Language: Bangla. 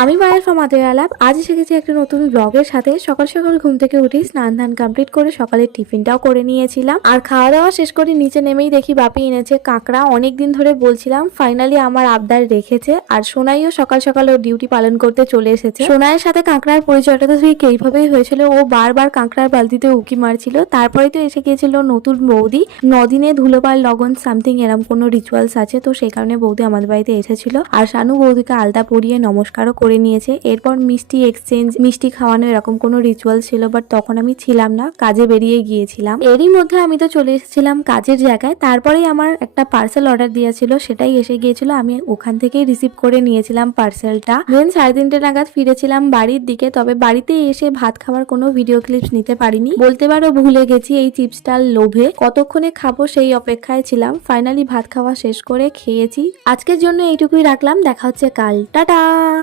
আমি মায়ের ফমাদের আলাপ আজ এসে গেছি একটা নতুন ব্লগের সাথে। সকাল সকাল ঘুম থেকে উঠি, স্নান ধান কমপ্লিট করে সকালের টিফিনটাও করে নিয়েছিলাম। আর খাওয়া দাওয়া শেষ করে নিচে নেমেই দেখি বাপি এনেছে কাঁকড়া। অনেকদিন ধরে বলছিলাম, ফাইনালি আমার আবদার রেখেছে। আর সোনাইও সকাল সকাল ওর ডিউটি পালন করতে চলে এসেছে। সোনাইয়ের সাথে কাঁকড়ার পরিচয়টা তো ঠিক এইভাবেই হয়েছিল। ও বারবার কাঁকড়ার বালতিতে উকি মারছিল। তারপরে তো এসে গিয়েছিল নতুন বৌদি। 9 দিনে ধুলোপাল লগন সামথিং এরম কোনো রিচুয়ালস আছে, তো সেই কারণে বৌদি আমাদের বাড়িতে এসেছিল। আর শানু বৌদিকে আলতা পরিয়ে নমস্কারও করে নিয়েছে। এরপর মিষ্টি এক্সচেঞ্জ, মিষ্টি খাওয়ানো এরকম কোনো রিচুয়াল ছিল, বাট তখন আমি ছিলাম না, কাজে বেরিয়ে গিয়েছিলাম। এরই মধ্যে আমি তো চলে এসেছিলাম কাজের জায়গায়। তারপরেই আমার একটা পার্সেল অর্ডার দিয়েছিল, সেটাই এসে গিয়েছিল। আমি ওখান থেকেই রিসিভ করে নিয়েছিলাম পার্সেলটা। দেন 3:30 নাগাদ ফিরেছিলাম বাড়ির দিকে। তবে বাড়িতে এসে ভাত খাওয়ার কোনো ভিডিও ক্লিপস নিতে পারিনি, বলতে পারো ভুলে গেছি এই চিপসটার লোভে। কতক্ষণে খাবো সেই অপেক্ষায় ছিলাম। ফাইনালি ভাত খাওয়া শেষ করে খেয়েছি। আজকের জন্য এইটুকুই রাখলাম, দেখা হচ্ছে কাল, টাটা।